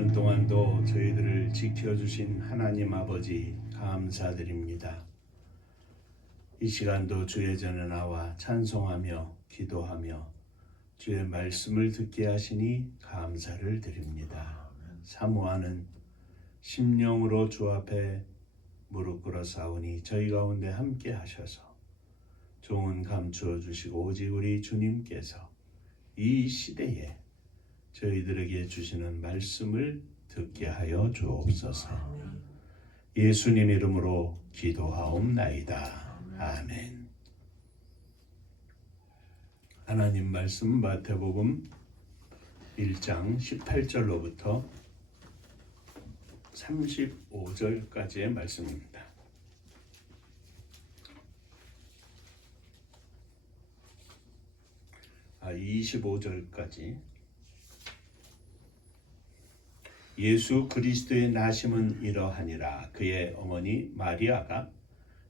주간 동안도 저희들을 지켜주신 하나님 아버지 감사드립니다. 이 시간도 주의 전에 나와 찬송하며 기도하며 주의 말씀을 듣게 하시니 감사를 드립니다. 사모하는 심령으로 주 앞에 무릎 꿇어 싸우니 저희 가운데 함께 하셔서 종은 감추어 주시고 오직 우리 주님께서 이 시대에 저희들에게 주시는 말씀을 듣게 하여 주옵소서. 예수님 이름으로 기도하옵나이다. 아멘. 하나님 말씀 마태복음 1장 18절로부터 35절까지의 말씀입니다. 아, 25절까지. 예수 그리스도의 나심은 이러하니라. 그의 어머니 마리아가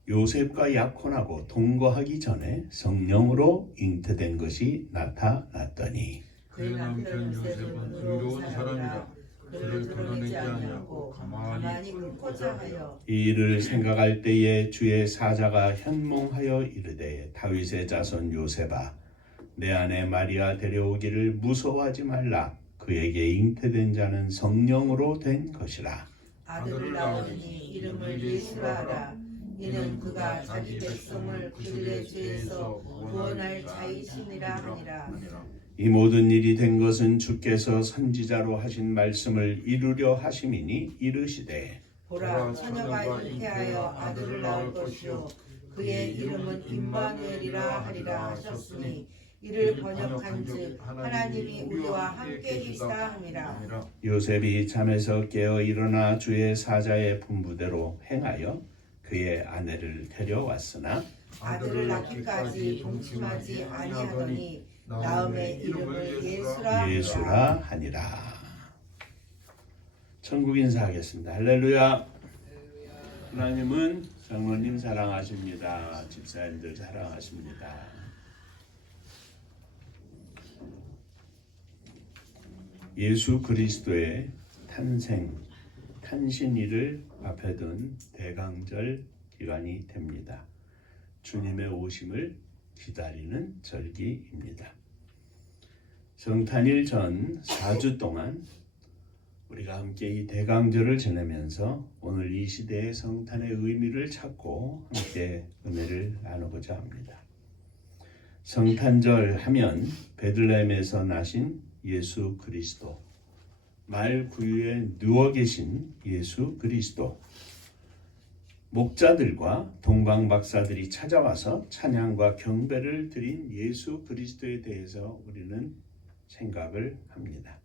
요셉과 약혼하고 동거하기 전에 성령으로 잉태된 것이 나타났더니 그의 남편 요셉은 의로운 사람이라 그를 드러내지 아니하고 가만히 굴고자 하여 이 일을 생각할 때에 주의 사자가 현몽하여 이르되 다윗의 자손 요셉아 내 아내 마리아 데려오기를 무서워하지 말라. 그에게 잉태된 자는 성령으로 된 것이라. 아들을 낳으니 이름을 예수라 하라. 이는 그가 자기 백성을 그들의 죄에서 구원할 자이심이라 하니라. 이 모든 일이 된 것은 주께서 선지자로 하신 말씀을 이루려 하심이니 이르시되 보라 처녀가 잉태하여 아들을 낳을 것이요 그의 이름은 임마누엘이라 하리라 하셨으니 이를 번역한즉 하나님이 우리와 함께 계시다 함이라. 요셉이 잠에서 깨어 일어나 주의 사자의 분부대로 행하여 그의 아내를 데려왔으나 아들을 낳기까지 동침하지 아니하더니 다음에 이름을 예수라 하니라. 천국 인사하겠습니다. 할렐루야. 하나님은 장로님 사랑하십니다. 집사님들 사랑하십니다. 예수 그리스도의 탄신일을 앞에 둔 대강절 기간이 됩니다. 주님의 오심을 기다리는 절기입니다. 성탄일 전 4주 동안 우리가 함께 이 대강절을 지내면서 오늘 이 시대의 성탄의 의미를 찾고 함께 은혜를 나누고자 합니다. 성탄절 하면 베들레헴에서 나신 예수 그리스도, 말 구유에 누워 계신 예수 그리스도, 목자들과 동방박사들이 찾아와서 찬양과 경배를 드린 예수 그리스도에 대해서 우리는 생각을 합니다.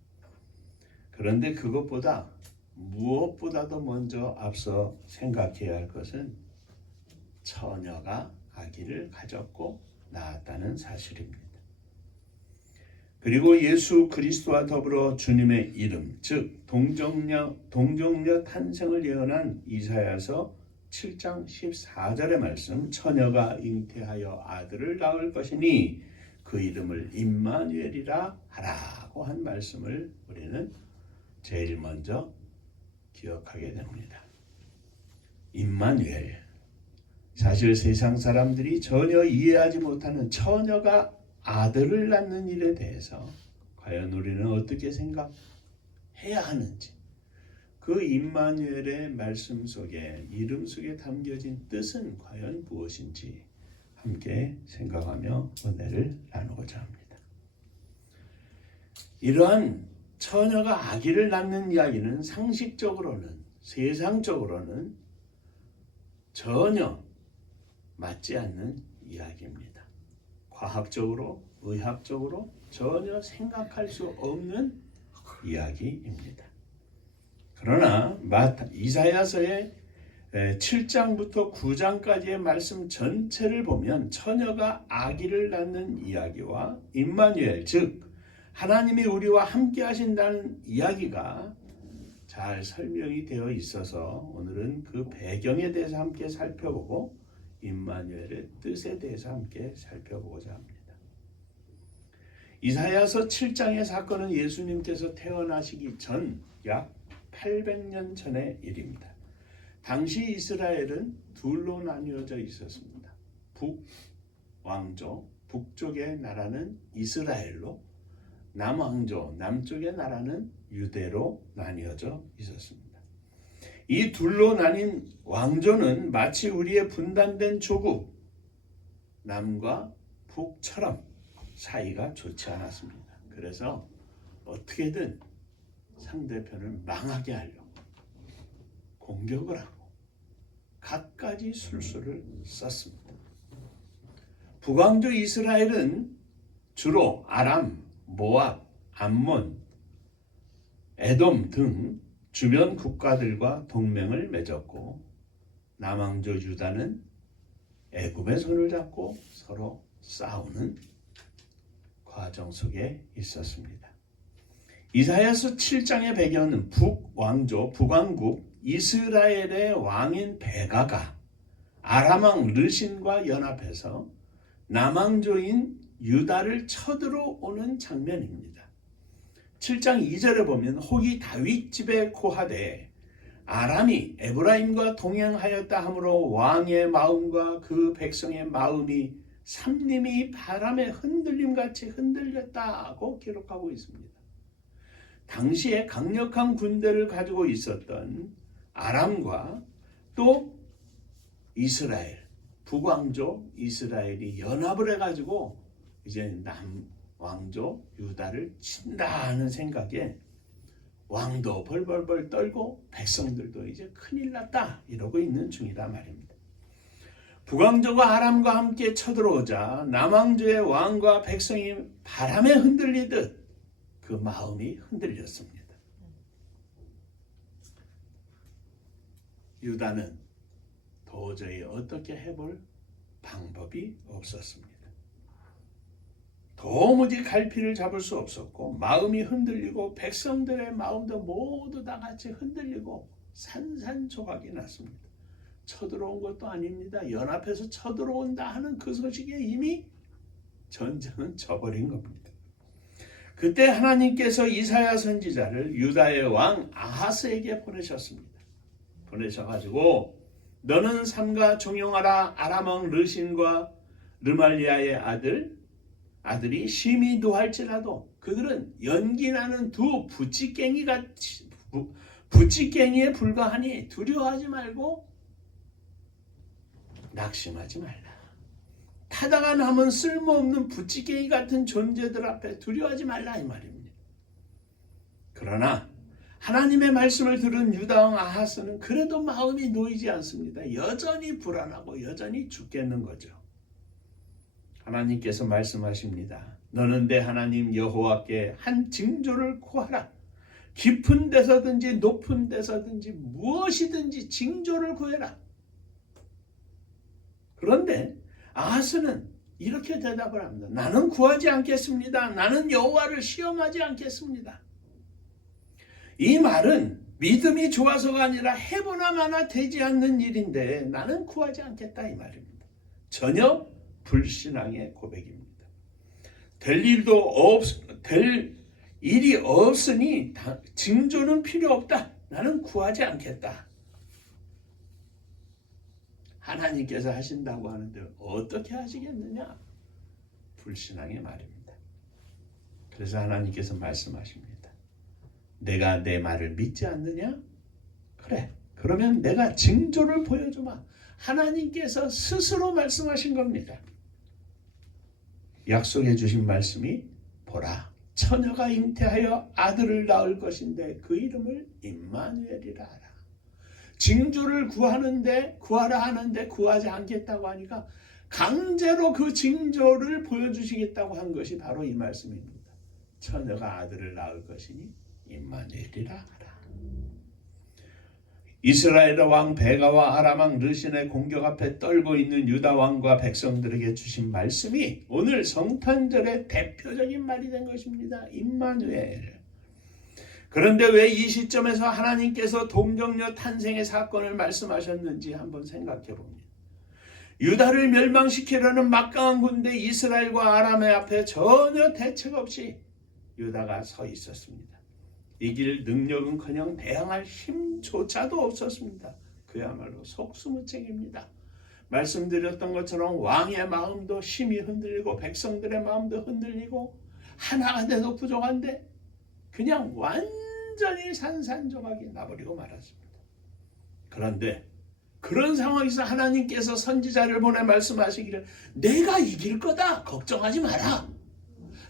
그런데 그것보다 무엇보다도 먼저 앞서 생각해야 할 것은 처녀가 아기를 가졌고 낳았다는 사실입니다. 그리고 예수 그리스도와 더불어 주님의 이름, 즉 동정녀 탄생을 예언한 이사야서 7장 14절의 말씀, 처녀가 잉태하여 아들을 낳을 것이니 그 이름을 임마누엘이라 하라고 한 말씀을 우리는 제일 먼저 기억하게 됩니다. 임마누엘, 사실 세상 사람들이 전혀 이해하지 못하는 처녀가 아들을 낳는 일에 대해서 과연 우리는 어떻게 생각해야 하는지, 그 임마누엘의 말씀 속에, 이름 속에 담겨진 뜻은 과연 무엇인지 함께 생각하며 은혜를 나누고자 합니다. 이러한 처녀가 아기를 낳는 이야기는 상식적으로는, 세상적으로는 전혀 맞지 않는 이야기입니다. 과학적으로, 의학적으로 전혀 생각할 수 없는 이야기입니다. 그러나 이사야서의 7장부터 9장까지의 말씀 전체를 보면 처녀가 아기를 낳는 이야기와 임마누엘, 즉 하나님이 우리와 함께 하신다는 이야기가 잘 설명이 되어 있어서 오늘은 그 배경에 대해서 함께 살펴보고 임마누엘의 뜻에 대해서 함께 살펴보고자 합니다. 이사야서 7장의 사건은 예수님께서 태어나시기 전 약 800년 전의 일입니다. 당시 이스라엘은 둘로 나뉘어져 있었습니다. 북왕조, 북쪽의 나라는 이스라엘로, 남왕조, 남쪽의 나라는 유대로 나뉘어져 있었습니다. 이 둘로 나뉜 왕조는 마치 우리의 분단된 조국 남과 북처럼 사이가 좋지 않았습니다. 그래서 어떻게든 상대편을 망하게 하려고 공격을 하고 갖가지 술수를 썼습니다. 북왕조 이스라엘은 주로 아람, 모압, 암몬, 에돔 등 주변 국가들과 동맹을 맺었고, 남왕조 유다는 애굽의 손을 잡고 서로 싸우는 과정 속에 있었습니다. 이사야서 7장의 배경은 북왕조, 북왕국 이스라엘의 왕인 베가가 아람왕 르신과 연합해서 남왕조인 유다를 쳐들어오는 장면입니다. 7장 2절에 보면 혹이 다윗 집에 고하되 아람이 에브라임과 동행하였다 하므로 왕의 마음과 그 백성의 마음이 삼림이 바람의 흔들림같이 흔들렸다고 기록하고 있습니다. 당시에 강력한 군대를 가지고 있었던 아람과 또 이스라엘, 북왕조 이스라엘이 연합을 해가지고 이제 남왕조 유다를 친다는 생각에 왕도 벌벌벌 떨고 백성들도 이제 큰일 났다 이러고 있는 중이다 말입니다. 북왕조가 아람과 함께 쳐들어오자 남왕조의 왕과 백성이 바람에 흔들리듯 그 마음이 흔들렸습니다. 유다는 도저히 어떻게 해볼 방법이 없었습니다. 도무지 갈피를 잡을 수 없었고 마음이 흔들리고 백성들의 마음도 모두 다 같이 흔들리고 산산조각이 났습니다. 쳐들어온 것도 아닙니다. 연합해서 쳐들어온다 하는 그 소식에 이미 전쟁은 져버린 겁니다. 그때 하나님께서 이사야 선지자를 유다의 왕 아하스에게 보내셨습니다. 보내셔가지고 너는 삼가 종용하라. 아람 왕 르신과 르말리아의 아들이 심히 노할지라도 그들은 연기나는 두 부찌깽이에 불과하니 두려워하지 말고 낙심하지 말라. 타다가 남은 쓸모없는 부찌깽이 같은 존재들 앞에 두려워하지 말라 이 말입니다. 그러나 하나님의 말씀을 들은 유다왕 아하스는 그래도 마음이 놓이지 않습니다. 여전히 불안하고 여전히 죽겠는 거죠. 하나님께서 말씀하십니다. 너는 내 하나님 여호와께 한 징조를 구하라. 깊은 데서든지 높은 데서든지 무엇이든지 징조를 구해라. 그런데 아하스는 이렇게 대답을 합니다. 나는 구하지 않겠습니다. 나는 여호와를 시험하지 않겠습니다. 이 말은 믿음이 좋아서가 아니라 해보나 마나 되지 않는 일인데 나는 구하지 않겠다 이 말입니다. 전혀 불신앙의 고백입니다. 될 일이 없으니 징조는 필요 없다. 나는 구하지 않겠다. 하나님께서 하신다고 하는데 어떻게 하시겠느냐? 불신앙의 말입니다. 그래서 하나님께서 말씀하십니다. 내가 내 말을 믿지 않느냐? 그래. 그러면 내가 징조를 보여주마. 하나님께서 스스로 말씀하신 겁니다. 약속해 주신 말씀이 보라. 처녀가 잉태하여 아들을 낳을 것인데 그 이름을 임마누엘이라 하라. 징조를 구하라 하는데 구하지 않겠다고 하니까 강제로 그 징조를 보여주시겠다고 한 것이 바로 이 말씀입니다. 처녀가 아들을 낳을 것이니 임마누엘이라 하라. 이스라엘 왕 베가와 아람 왕 르신의 공격 앞에 떨고 있는 유다 왕과 백성들에게 주신 말씀이 오늘 성탄절의 대표적인 말이 된 것입니다. 임마누엘. 그런데 왜 이 시점에서 하나님께서 동정녀 탄생의 사건을 말씀하셨는지 한번 생각해 봅니다. 유다를 멸망시키려는 막강한 군대 이스라엘과 아람의 앞에 전혀 대책 없이 유다가 서 있었습니다. 이길 능력은커녕 대항할 힘조차도 없었습니다. 그야말로 속수무책입니다. 말씀드렸던 것처럼 왕의 마음도 심히 흔들리고 백성들의 마음도 흔들리고 하나가 돼도 부족한데 그냥 완전히 산산조각이 나버리고 말았습니다. 그런데 그런 상황에서 하나님께서 선지자를 보내 말씀하시기를 내가 이길 거다. 걱정하지 마라.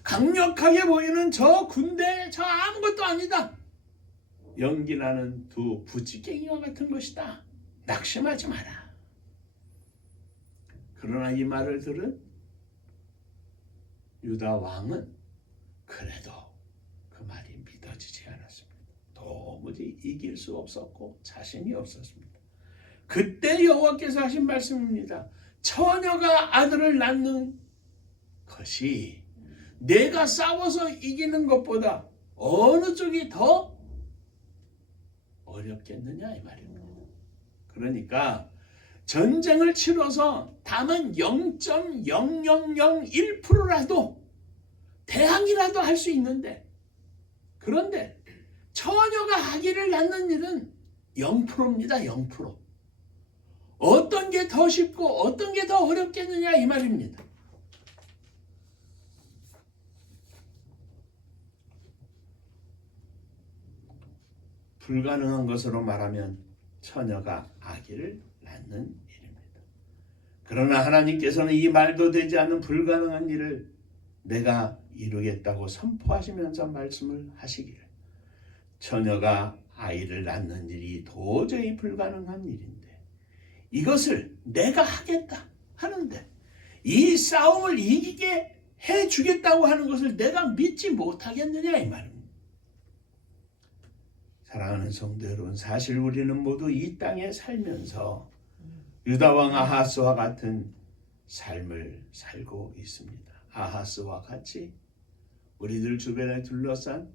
강력하게 보이는 저 군대 저 아무것도 아니다. 연기나는 두 부찌깽이와 같은 것이다. 낙심하지 마라. 그러나 이 말을 들은 유다 왕은 그래도 그 말이 믿어지지 않았습니다. 도무지 이길 수 없었고 자신이 없었습니다. 그때 여호와께서 하신 말씀입니다. 처녀가 아들을 낳는 것이 내가 싸워서 이기는 것보다 어느 쪽이 더 어렵겠느냐 이 말입니다. 그러니까 전쟁을 치러서 다만 0.0001%라도 대항이라도 할 수 있는데 그런데 처녀가 아기를 낳는 일은 0%입니다. 0%. 어떤 게 더 쉽고 어떤 게 더 어렵겠느냐 이 말입니다. 불가능한 것으로 말하면 처녀가 아기를 낳는 일입니다. 그러나 하나님께서는 이 말도 되지 않는 불가능한 일을 내가 이루겠다고 선포하시면서 말씀을 하시기를 처녀가 아이를 낳는 일이 도저히 불가능한 일인데 이것을 내가 하겠다 하는데 이 싸움을 이기게 해주겠다고 하는 것을 내가 믿지 못하겠느냐 이 말입니다. 사랑하는 성도 여러분, 사실 우리는 모두 이 땅에 살면서 유다왕 아하스와 같은 삶을 살고 있습니다. 아하스와 같이 우리들 주변에 둘러싼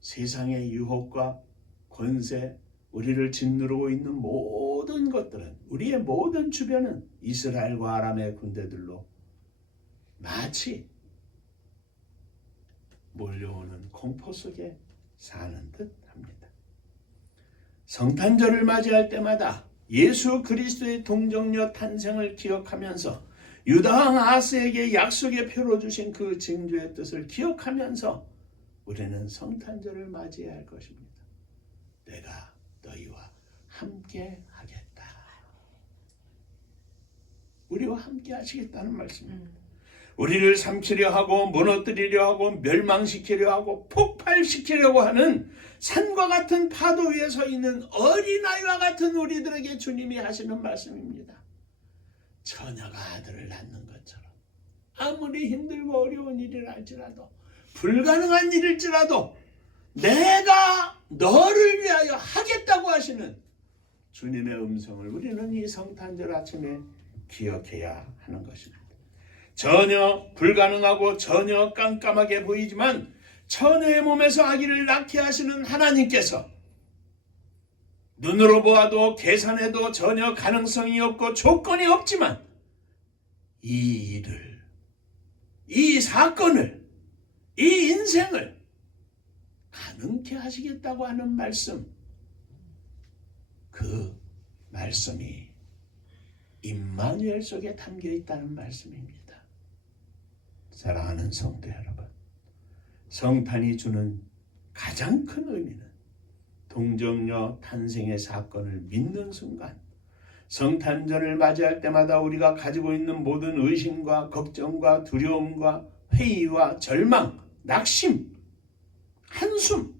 세상의 유혹과 권세, 우리를 짓누르고 있는 모든 것들은 우리의 모든 주변은 이스라엘과 아람의 군대들로 마치 몰려오는 공포 속에 사는 듯 합니다. 성탄절을 맞이할 때마다 예수 그리스도의 동정녀 탄생을 기억하면서 유다왕 아하스에게 약속의 표로 주신 그 징조의 뜻을 기억하면서 우리는 성탄절을 맞이해야 할 것입니다. 내가 너희와 함께 하겠다. 우리와 함께 하시겠다는 말씀입니다. 우리를 삼키려 하고 무너뜨리려 하고 멸망시키려 하고 폭발시키려고 하는 산과 같은 파도 위에 서 있는 어린아이와 같은 우리들에게 주님이 하시는 말씀입니다. 처녀가 아들을 낳는 것처럼 아무리 힘들고 어려운 일이라 할지라도 불가능한 일일지라도 내가 너를 위하여 하겠다고 하시는 주님의 음성을 우리는 이 성탄절 아침에 기억해야 하는 것입니다. 전혀 불가능하고 전혀 깜깜하게 보이지만 처녀의 몸에서 아기를 낳게 하시는 하나님께서 눈으로 보아도 계산해도 전혀 가능성이 없고 조건이 없지만 이 일을, 이 사건을, 이 인생을 가능케 하시겠다고 하는 말씀, 그 말씀이 임마누엘 속에 담겨 있다는 말씀입니다. 사랑하는 성도 여러분, 성탄이 주는 가장 큰 의미는 동정녀 탄생의 사건을 믿는 순간 성탄절을 맞이할 때마다 우리가 가지고 있는 모든 의심과 걱정과 두려움과 회의와 절망, 낙심, 한숨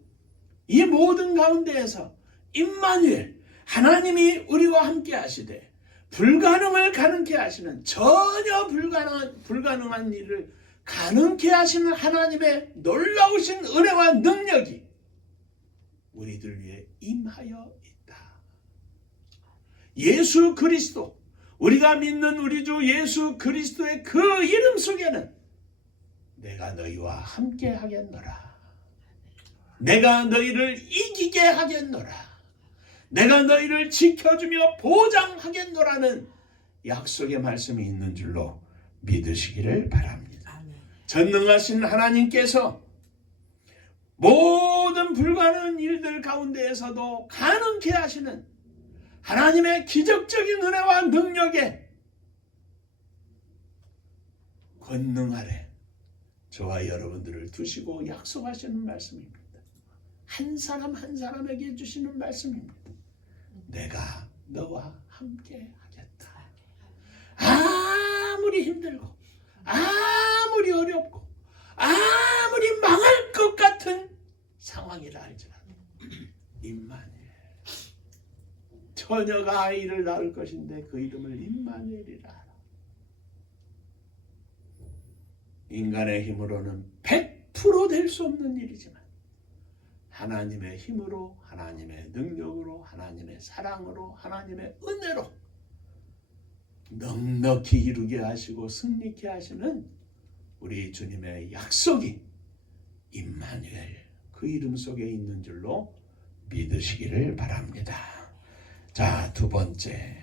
이 모든 가운데에서 임마누엘 하나님이 우리와 함께 하시되 불가능을 가능케 하시는 전혀 불가능한 일을 가능케 하시는 하나님의 놀라우신 은혜와 능력이 우리들 위해 임하여 있다. 예수 그리스도, 우리가 믿는 우리 주 예수 그리스도의 그 이름 속에는 내가 너희와 함께 하겠노라. 내가 너희를 이기게 하겠노라. 내가 너희를 지켜주며 보장하겠노라는 약속의 말씀이 있는 줄로 믿으시기를 바랍니다. 전능하신 하나님께서 모든 불가능한 일들 가운데에서도 가능케 하시는 하나님의 기적적인 은혜와 능력에 권능 아래 저와 여러분들을 두시고 약속하시는 말씀입니다. 한 사람 한 사람에게 주시는 말씀입니다. 내가 너와 함께 하겠다. 아무리 힘들고 아무리 어렵고 아무리 망할 것 같은 상황이라 할지라도 임마누엘, 처녀가 아이를 낳을 것인데 그 이름을 임마누엘이라 하라. 인간의 힘으로는 100% 될 수 없는 일이지만 하나님의 힘으로, 하나님의 능력으로, 하나님의 사랑으로, 하나님의 은혜로 넉넉히 이루게 하시고 승리케 하시는 우리 주님의 약속이 임마누엘, 그 이름 속에 있는 줄로 믿으시기를 바랍니다. 자, 두 번째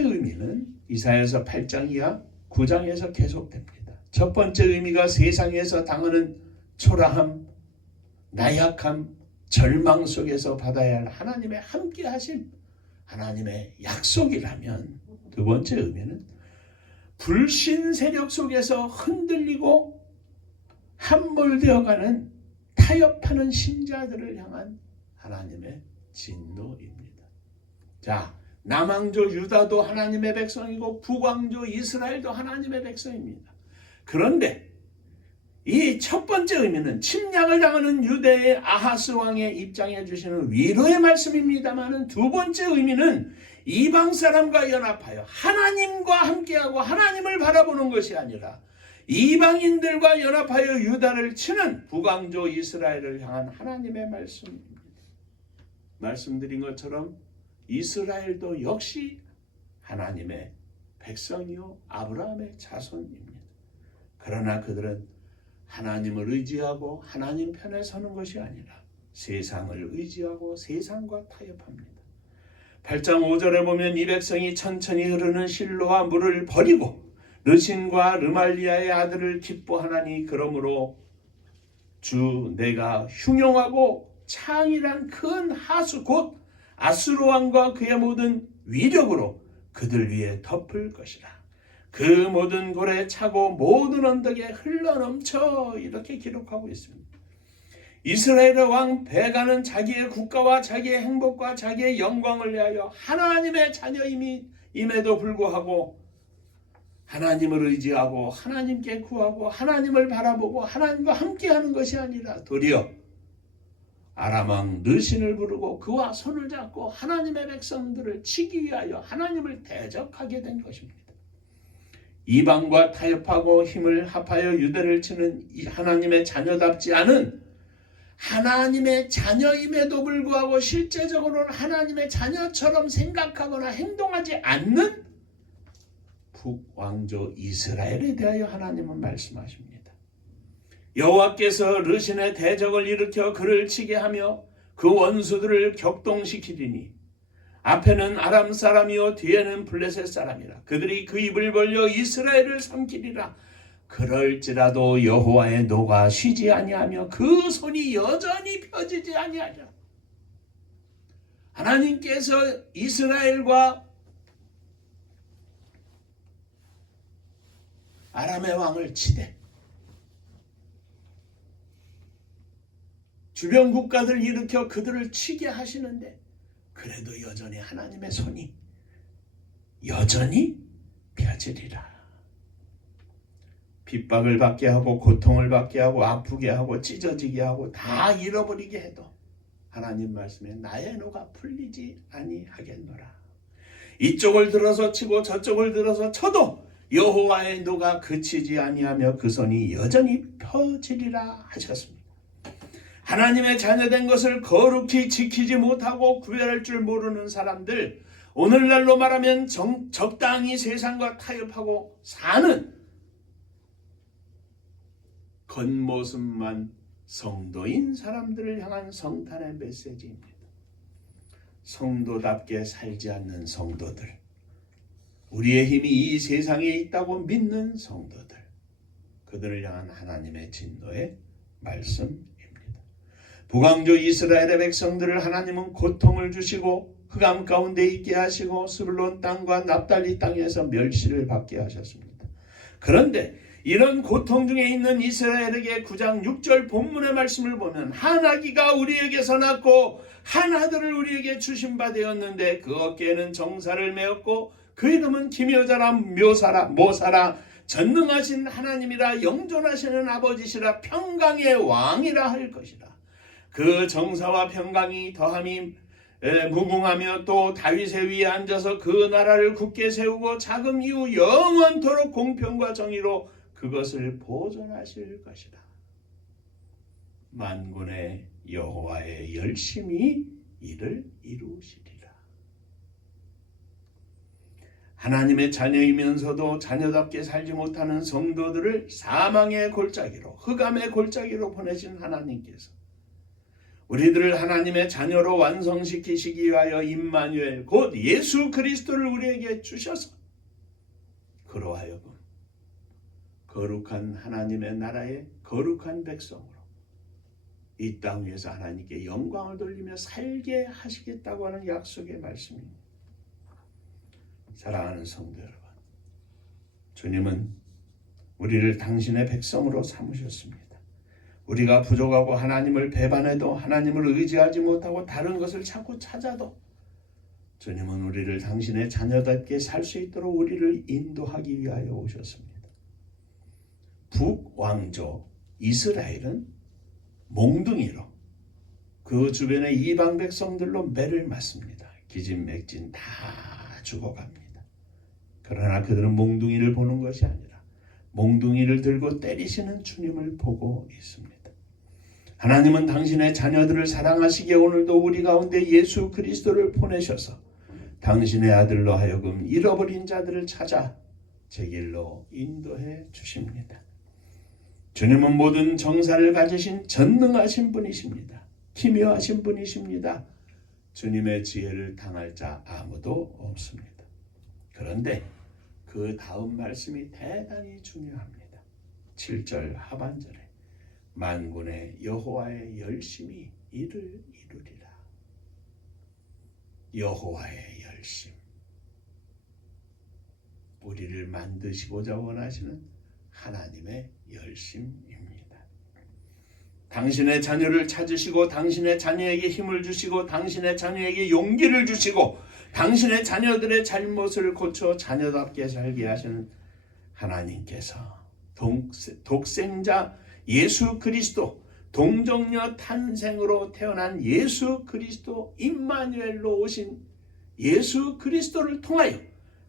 의미는 이사야서 8장 이하 9장에서 계속됩니다. 첫 번째 의미가 세상에서 당하는 초라함, 나약함, 절망 속에서 받아야 할 하나님의 함께하심, 하나님의 약속이라면, 두 번째 의미는 불신 세력 속에서 흔들리고 함몰되어가는 타협하는 신자들을 향한 하나님의 진노입니다. 자, 남왕조 유다도 하나님의 백성이고 북왕조 이스라엘도 하나님의 백성입니다. 그런데 이 첫 번째 의미는 침략을 당하는 유대의 아하스 왕의 입장해 주시는 위로의 말씀입니다만, 두 번째 의미는 이방 사람과 연합하여 하나님과 함께하고 하나님을 바라보는 것이 아니라 이방인들과 연합하여 유다를 치는 북왕조 이스라엘을 향한 하나님의 말씀입니다. 말씀드린 것처럼 이스라엘도 역시 하나님의 백성이요 아브라함의 자손입니다. 그러나 그들은 하나님을 의지하고 하나님 편에 서는 것이 아니라 세상을 의지하고 세상과 타협합니다. 8장 5절에 보면 이 백성이 천천히 흐르는 실로와 물을 버리고 르신과 르말리아의 아들을 기뻐하나니 그러므로 주 내가 흉용하고 창이란 큰 하수 곧 아수르 왕과 그의 모든 위력으로 그들 위에 덮을 것이라. 그 모든 골에 차고 모든 언덕에 흘러넘쳐, 이렇게 기록하고 있습니다. 이스라엘의 왕 베가는 자기의 국가와 자기의 행복과 자기의 영광을 위하여 하나님의 자녀임에도 불구하고 하나님을 의지하고 하나님께 구하고 하나님을 바라보고 하나님과 함께하는 것이 아니라 도리어 아람 왕 르신을 부르고 그와 손을 잡고 하나님의 백성들을 치기 위하여 하나님을 대적하게 된 것입니다. 이방과 타협하고 힘을 합하여 유대를 치는 이 하나님의 자녀답지 않은, 하나님의 자녀임에도 불구하고 실제적으로는 하나님의 자녀처럼 생각하거나 행동하지 않는 북왕조 이스라엘에 대하여 하나님은 말씀하십니다. 여호와께서 르신의 대적을 일으켜 그를 치게 하며 그 원수들을 격동시키리니 앞에는 아람 사람이요 뒤에는 블레셋 사람이라. 그들이 그 입을 벌려 이스라엘을 삼키리라. 그럴지라도 여호와의 노가 쉬지 아니하며 그 손이 여전히 펴지지 아니하리라. 하나님께서 이스라엘과 아람의 왕을 치되 주변 국가들 일으켜 그들을 치게 하시는데, 그래도 여전히 하나님의 손이 여전히 펴지리라. 핍박을 받게 하고 고통을 받게 하고 아프게 하고 찢어지게 하고 다 잃어버리게 해도 하나님 말씀에 나의 노가 풀리지 아니하겠노라. 이쪽을 들어서 치고 저쪽을 들어서 쳐도 여호와의 노가 그치지 아니하며 그 손이 여전히 펴지리라 하셨습니다. 하나님의 자녀된 것을 거룩히 지키지 못하고 구별할 줄 모르는 사람들, 오늘날로 말하면 적당히 세상과 타협하고 사는 겉모습만 성도인 사람들을 향한 성탄의 메시지입니다. 성도답게 살지 않는 성도들, 우리의 힘이 이 세상에 있다고 믿는 성도들, 그들을 향한 하나님의 진노의 말씀입니다. 북왕조 이스라엘의 백성들을 하나님은 고통을 주시고 흑암 가운데 있게 하시고 스불론 땅과 납달리 땅에서 멸시를 받게 하셨습니다. 그런데 이런 고통 중에 있는 이스라엘에게 9장 6절 본문의 말씀을 보면 한 아기가 우리에게서 낳고 한 아들을 우리에게 주신 바 되었는데 그 어깨에는 정사를 메었고 그 이름은 기묘자라 모사라 전능하신 하나님이라 영존하시는 아버지시라 평강의 왕이라 할 것이라. 그 정사와 평강이 더함이 무궁하며 또 다윗의 위에 앉아서 그 나라를 굳게 세우고 자금 이후 영원토록 공평과 정의로 그것을 보존하실 것이라. 만군의 여호와의 열심히 이를 이루시리라. 하나님의 자녀이면서도 자녀답게 살지 못하는 성도들을 사망의 골짜기로 흑암의 골짜기로 보내신 하나님께서 우리들을 하나님의 자녀로 완성시키시기 위하여 임마누엘 곧 예수 그리스도를 우리에게 주셔서 그로 하여금 거룩한 하나님의 나라의 거룩한 백성으로 이 땅 위에서 하나님께 영광을 돌리며 살게 하시겠다고 하는 약속의 말씀입니다. 사랑하는 성도 여러분, 주님은 우리를 당신의 백성으로 삼으셨습니다. 우리가 부족하고 하나님을 배반해도 하나님을 의지하지 못하고 다른 것을 자꾸 찾아도 주님은 우리를 당신의 자녀답게 살 수 있도록 우리를 인도하기 위하여 오셨습니다. 북왕조 이스라엘은 몽둥이로 그 주변의 이방 백성들로 매를 맞습니다. 기진맥진 다 죽어갑니다. 그러나 그들은 몽둥이를 보는 것이 아니라 몽둥이를 들고 때리시는 주님을 보고 있습니다. 하나님은 당신의 자녀들을 사랑하시기에 오늘도 우리 가운데 예수 그리스도를 보내셔서 당신의 아들로 하여금 잃어버린 자들을 찾아 제 길로 인도해 주십니다. 주님은 모든 정사를 가지신 전능하신 분이십니다. 기묘하신 분이십니다. 주님의 지혜를 당할 자 아무도 없습니다. 그런데 그 다음 말씀이 대단히 중요합니다. 7절 하반절에 만군의 여호와의 열심이 이를 이루리라. 여호와의 열심. 우리를 만드시고자 원하시는 하나님의 열심입니다. 당신의 자녀를 찾으시고 당신의 자녀에게 힘을 주시고 당신의 자녀에게 용기를 주시고 당신의 자녀들의 잘못을 고쳐 자녀답게 살게 하시는 하나님께서 독생자 예수 그리스도 동정녀 탄생으로 태어난 예수 그리스도 임마누엘로 오신 예수 그리스도를 통하여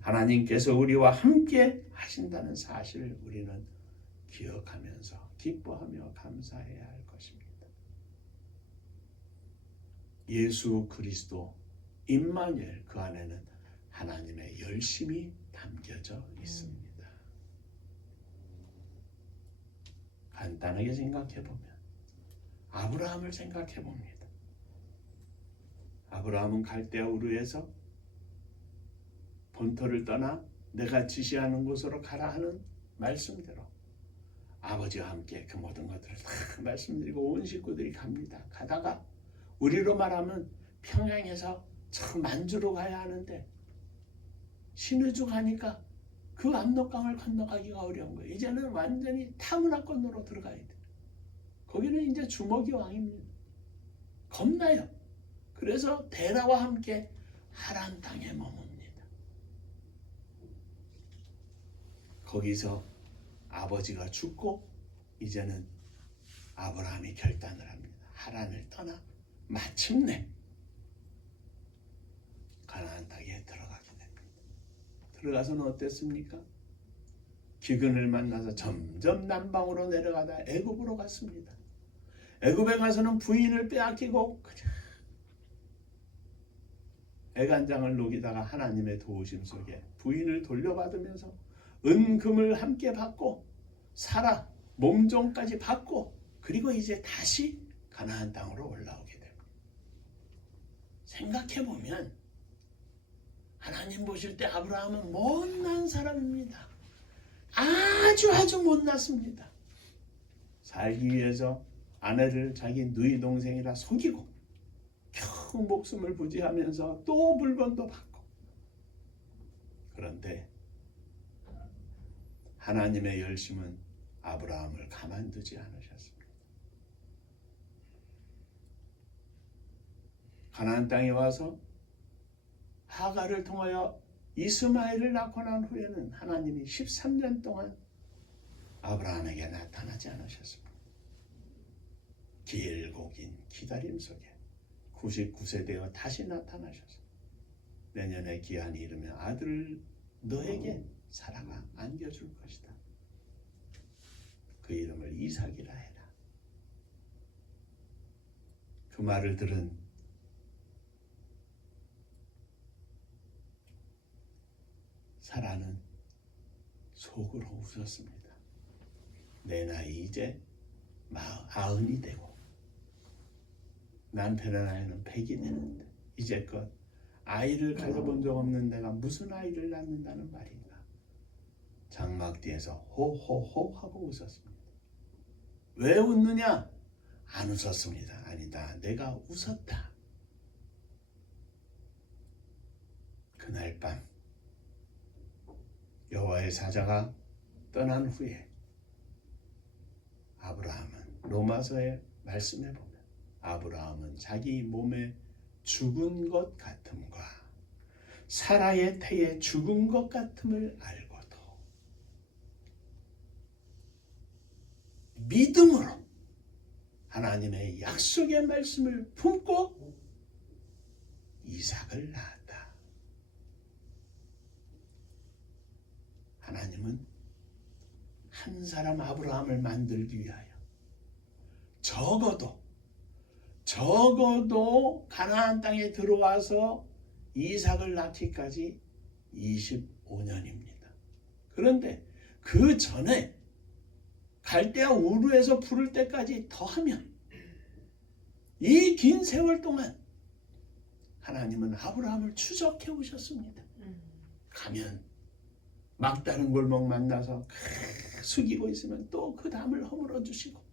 하나님께서 우리와 함께 하신다는 사실을 우리는 기억하면서 기뻐하며 감사해야 할 것입니다. 예수 그리스도 임마누엘 그 안에는 하나님의 열심이 담겨져 있습니다. 간단하게 생각해보면 아브라함을 생각해봅니다. 아브라함은 갈대아 우르에서 본토를 떠나 내가 지시하는 곳으로 가라 하는 말씀대로 아버지와 함께 그 모든 것들을 다 말씀드리고 온 식구들이 갑니다. 가다가 우리로 말하면 평양에서 참 만주로 가야 하는데 신의주 가니까 그 압록강을 건너가기가 어려운 거예요. 이제는 완전히 타문화 건너로 들어가야 돼. 거기는 이제 주먹이 왕입니다. 겁나요. 그래서 데라와 함께 하란 땅에 머뭅니다. 거기서 아버지가 죽고 이제는 아브라함이 결단을 합니다. 하란을 떠나 마침내 가나안 땅에 들어가게 됩니다. 들어가서는 어땠습니까? 기근을 만나서 점점 남방으로 내려가다 애굽으로 갔습니다. 애굽에 가서는 부인을 빼앗기고 그냥 애간장을 녹이다가 하나님의 도우심 속에 부인을 돌려받으면서 은금을 함께 받고 살아 몸종까지 받고 그리고 이제 다시 가나안 땅으로 올라오게 됩니다. 생각해보면 하나님 보실 때 아브라함은 못난 사람입니다. 아주 못났습니다. 살기 위해서 아내를 자기 누이 동생이라 속이고 겨우 목숨을 부지하면서 또 물건도 받고. 그런데 하나님의 열심은 아브라함을 가만두지 않으셨습니다. 가나안 땅에 와서 하갈을 통하여 이스마엘을 낳고 난 후에는 하나님이 13년 동안 아브라함에게 나타나지 않으셨습니다. 길고 긴 기다림 속에 99세 되어 다시 나타나셔서 내년에 기한이 이르면 아들을 너에게 사라가 안겨줄 것이다. 그 이름을 이삭이라 해라. 그 말을 들은 사라는 속으로 웃었습니다. 내 나이 이제 90이 되고 남편의 나이는 100이 되는데 이제껏 아이를 가져본 적 없는 내가 무슨 아이를 낳는다는 말인가. 장막 뒤에서 호호호 하고 웃었습니다. 왜 웃느냐? 안 웃었습니다. 아니다. 내가 웃었다. 그날 밤 여호와의 사자가 떠난 후에 아브라함은 로마서의 말씀에 보면 아브라함은 자기 몸에 죽은 것 같음과 사라의 태에 죽은 것 같음을 알고도 믿음으로 하나님의 약속의 말씀을 품고 이삭을 낳았다. 하나님은 한 사람 아브라함을 만들기 위하여 적어도 가나안 땅에 들어와서 이삭을 낳기까지 25년입니다. 그런데 그 전에 갈대아 우르에서 부를 때까지 더하면 이 긴 세월 동안 하나님은 아브라함을 추적해 오셨습니다. 가면 막다른 골목 만나서 숙이고 있으면 또 그 담을 허물어 주시고,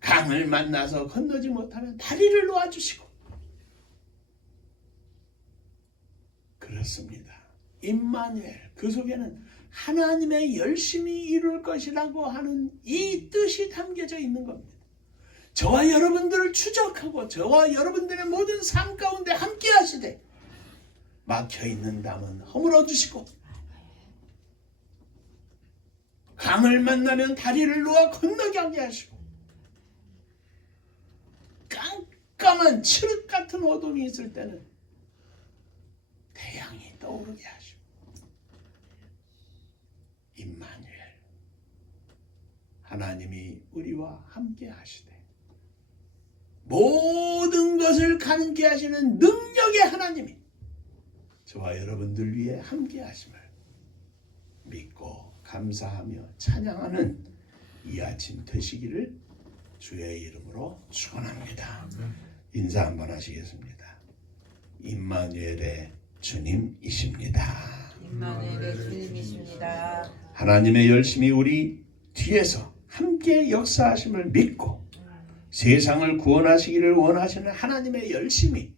강을 만나서 건너지 못하면 다리를 놓아주시고. 그렇습니다. 임마누엘, 그 속에는 하나님의 열심히 이룰 것이라고 하는 이 뜻이 담겨져 있는 겁니다. 저와 여러분들을 추적하고 저와 여러분들의 모든 삶 가운데 함께 하시되 막혀있는 담은 허물어 주시고, 강을 만나면 다리를 놓아 건너게 하게 하시고, 깜깜한 칠흑 같은 어둠이 있을 때는 태양이 떠오르게 하시고. 임마누엘, 하나님이 우리와 함께 하시되 모든 것을 가능케 하시는 능력의 하나님이 저와 여러분들 위해 함께 하심을 믿고 감사하며 찬양하는 이 아침 되시기를 주의 이름으로 축원합니다. 인사 한번 하시겠습니다. 임마누엘의 주님이십니다. 임마누엘의 주님이십니다. 하나님의 열심히 우리 뒤에서 함께 역사하심을 믿고 세상을 구원하시기를 원하시는 하나님의 열심히,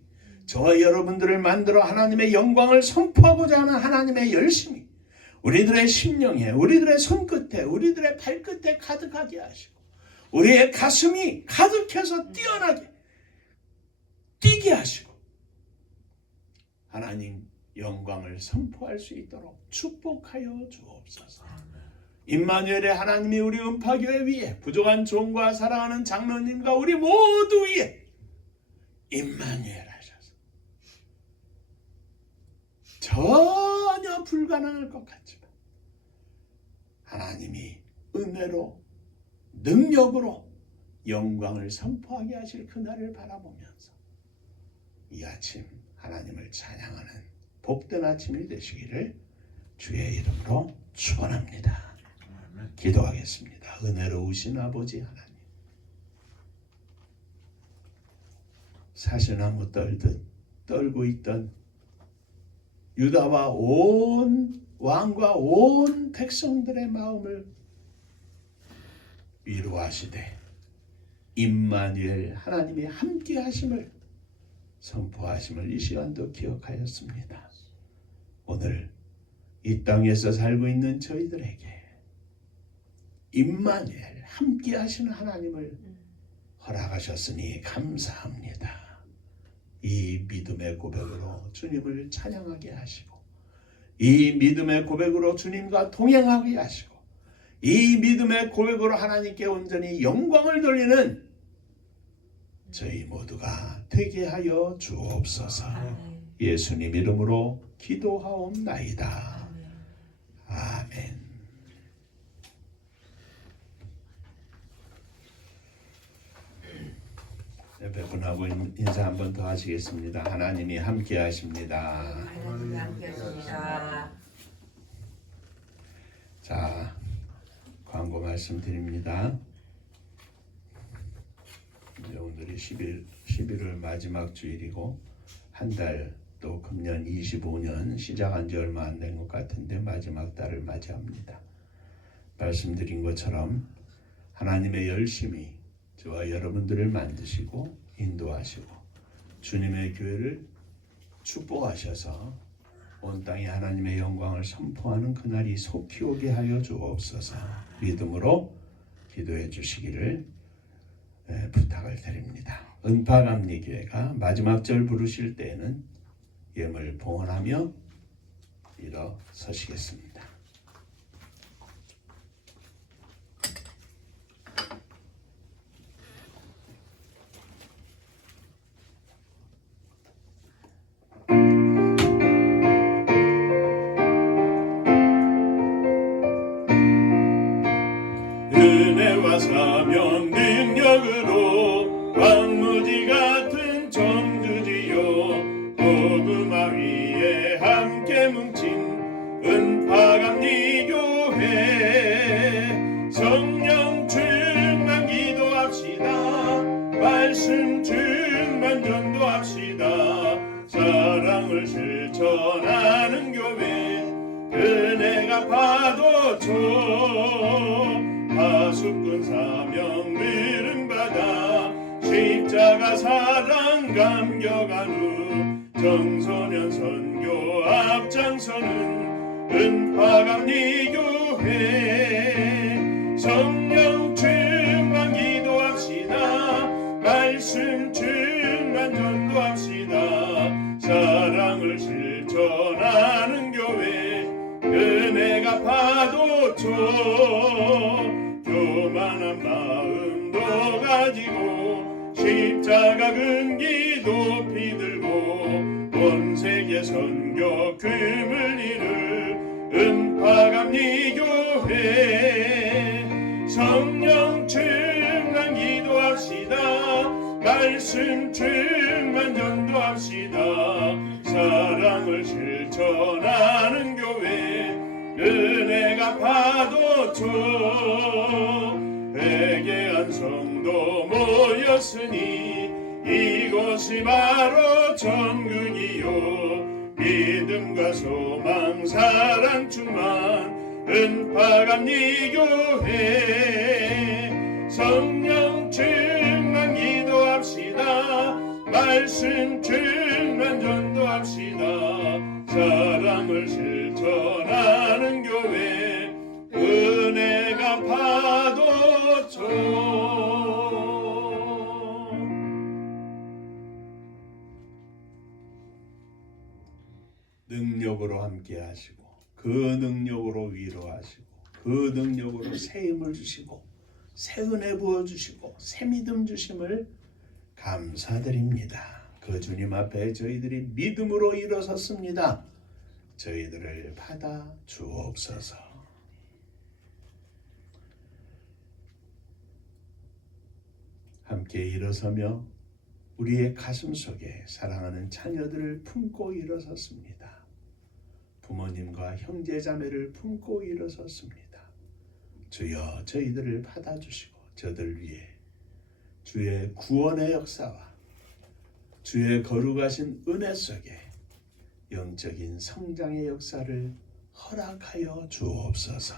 저와 여러분들을 만들어 하나님의 영광을 선포하고자 하는 하나님의 열심히 우리들의 심령에, 우리들의 손끝에, 우리들의 발끝에 가득하게 하시고 우리의 가슴이 가득해서 뛰어나게 뛰게 하시고 하나님 영광을 선포할 수 있도록 축복하여 주옵소서. 임마누엘의 하나님이 우리 음파교회 위에 부족한 종과 사랑하는 장로님과 우리 모두 위에 임마누엘 하셔서 전혀 불가능할 것 같지만 하나님이 은혜로 능력으로 영광을 선포하게 하실 그날을 바라보면서 이 아침 하나님을 찬양하는 복된 아침이 되시기를 주의 이름으로 축원합니다. 기도하겠습니다. 은혜로우신 아버지 하나님, 사시나무 떨듯 떨고 있던 유다와 온 왕과 온 백성들의 마음을 위로하시되 임마누엘 하나님의 함께 하심을 선포하심을 이 시간도 기억하였습니다. 오늘 이 땅에서 살고 있는 저희들에게 임마누엘 함께 하시는 하나님을 허락하셨으니 감사합니다. 이 믿음의 고백으로 주님을 찬양하게 하시고, 이 믿음의 고백으로 주님과 동행하게 하시고, 이 믿음의 고백으로 하나님께 온전히 영광을 돌리는 저희 모두가 되게 하여 주옵소서. 예수님 이름으로 기도하옵나이다. 아멘. 옆에 분하고 인사 한 번 더 하시겠습니다. 하나님이 함께 하십니다. 하나님이 함께 하십니다. 자, 광고 말씀드립니다. 이제 오늘이 11월 마지막 주일이고 한 달 또 금년 25년 시작한 지 얼마 안 된 것 같은데 마지막 달을 맞이합니다. 말씀드린 것처럼 하나님의 열심히 저와 여러분들을 만드시고 인도하시고 주님의 교회를 축복하셔서 온 땅에 하나님의 영광을 선포하는 그날이 속히 오게 하여 주옵소서. 믿음으로 기도해 주시기를 부탁을 드립니다. 은파감리교회가 마지막 절 부르실 때에는 예물 봉헌하며 일어서시겠습니다. 은혜와 사명 능력으로 광무지 같은 청주지요 복음화 위에 함께 뭉친 은파감리교회 성령 충만 기도합시다. 말씀 충만 전도합시다. 사랑을 실천하는 교회 은혜가 파도쳐 하수꾼 사명 들음받아 십자가 사랑 감격한 후 청소년 선교 앞장서는 은파감리교회 성령 충만 기도합시다. 말씀 충만 전도합시다. 사랑을 실천하는 교회 은혜가 파도쳐 교만한 마음도 가지고 십자가 근기 높이 들고 온 세계 선교 금을 이룰 은파감리교회 성령 충만 기도합시다. 말씀 충만 전도합시다. 사랑을 실천하는 교회 은혜가 파도쳐 회개한 성도 모였으니 이곳이 바로 천국이요 믿음과 소망 사랑 충만 은파감리교회 성령 충만 기도합시다. 말씀 충만 전도합시다. 사랑을 실천하는 교회 은혜가 파도쳐 능력으로 함께 하시고 그 능력으로 위로하시고 그 능력으로 새 힘을 주시고 새 은혜 부어주시고 새 믿음 주심을 감사드립니다. 그 주님 앞에 저희들이 믿음으로 일어섰습니다. 저희들을 받아 주옵소서. 함께 일어서며 우리의 가슴 속에 사랑하는 자녀들을 품고 일어섰습니다. 부모님과 형제자매를 품고 일어섰습니다. 주여 저희들을 받아주시고 저들 위해 주의 구원의 역사와 주의 거룩하신 은혜 속에 영적인 성장의 역사를 허락하여 주옵소서.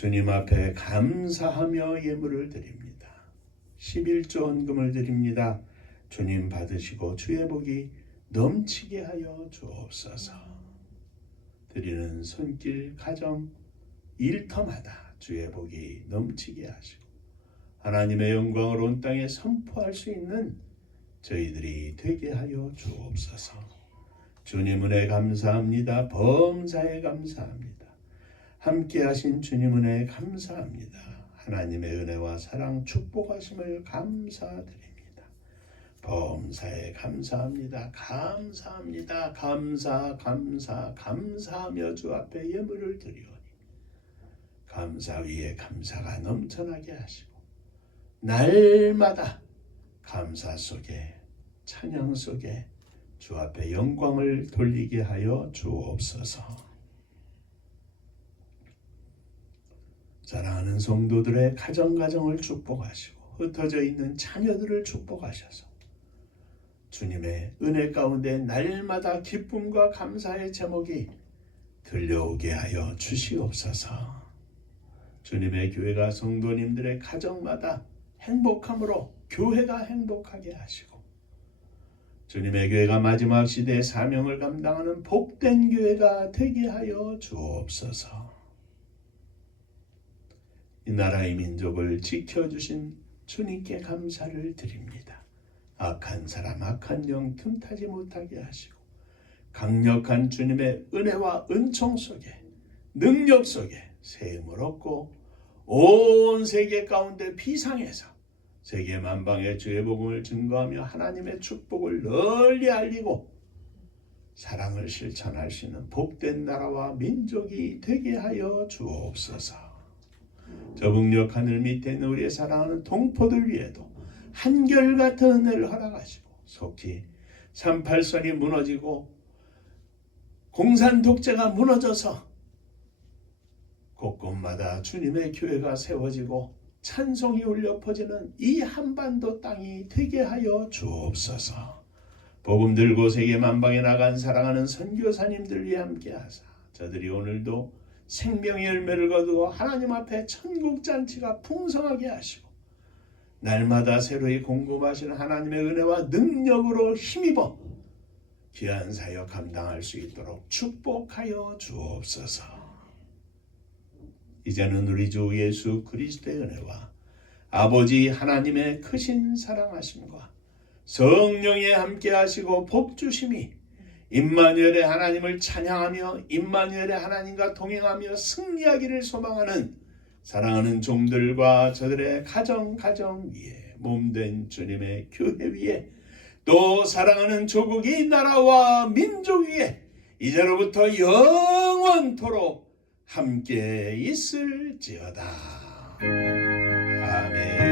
주님 앞에 감사하며 예물을 드립니다. 11조 헌금을 드립니다. 주님 받으시고 주의 복이 넘치게 하여 주옵소서. 드리는 손길, 가정, 일터마다 주의 복이 넘치게 하시고 하나님의 영광을 온 땅에 선포할 수 있는 저희들이 되게 하여 주옵소서. 주님 은혜 감사합니다. 범사에 감사합니다. 함께 하신 주님 은혜 감사합니다. 하나님의 은혜와 사랑 축복하심을 감사드립니다. 범사에 감사합니다. 감사합니다. 감사하며 주 앞에 예물을 드리오니 감사 위에 감사가 넘쳐나게 하시고 날마다 감사 속에 찬양 속에 주 앞에 영광을 돌리게 하여 주옵소서. 사랑하는 성도들의 가정을 축복하시고 흩어져 있는 자녀들을 축복하셔서 주님의 은혜 가운데 날마다 기쁨과 감사의 제목이 들려오게 하여 주시옵소서. 주님의 교회가 성도님들의 가정마다 행복함으로 교회가 행복하게 하시고 주님의 교회가 마지막 시대의 사명을 감당하는 복된 교회가 되게 하여 주옵소서. 이 나라의 민족을 지켜주신 주님께 감사를 드립니다. 악한 사람, 악한 영 틈타지 못하게 하시고 강력한 주님의 은혜와 은총 속에 능력 속에 새 힘을 얻고 온 세계 가운데 비상에서 세계 만방의 주의 복음을 증거하며 하나님의 축복을 널리 알리고 사랑을 실천할 수 있는 복된 나라와 민족이 되게 하여 주옵소서. 저 북녘 하늘 밑에 있는 우리의 사랑하는 동포들 위에도 한결같은 은혜를 허락하시고 속히 38선이 무너지고 공산 독재가 무너져서 곳곳마다 주님의 교회가 세워지고 찬송이 울려 퍼지는 이 한반도 땅이 되게 하여 주옵소서. 복음 들고 세계 만방에 나간 사랑하는 선교사님들 위해 함께 하사 저들이 오늘도 생명의 열매를 거두고 하나님 앞에 천국 잔치가 풍성하게 하시고 날마다 새로이 공급하시는 하나님의 은혜와 능력으로 힘입어 귀한 사역 감당할 수 있도록 축복하여 주옵소서. 이제는 우리 주 예수 그리스도의 은혜와 아버지 하나님의 크신 사랑하심과 성령의 함께 하시고 복주심이 임마누엘의 하나님을 찬양하며 임마누엘의 하나님과 동행하며 승리하기를 소망하는 사랑하는 종들과 저들의 가정 위에 몸된 주님의 교회 위에 또 사랑하는 조국이 나라와 민족 위에 이제로부터 영원토록 함께 있을지어다. 아멘. 아멘.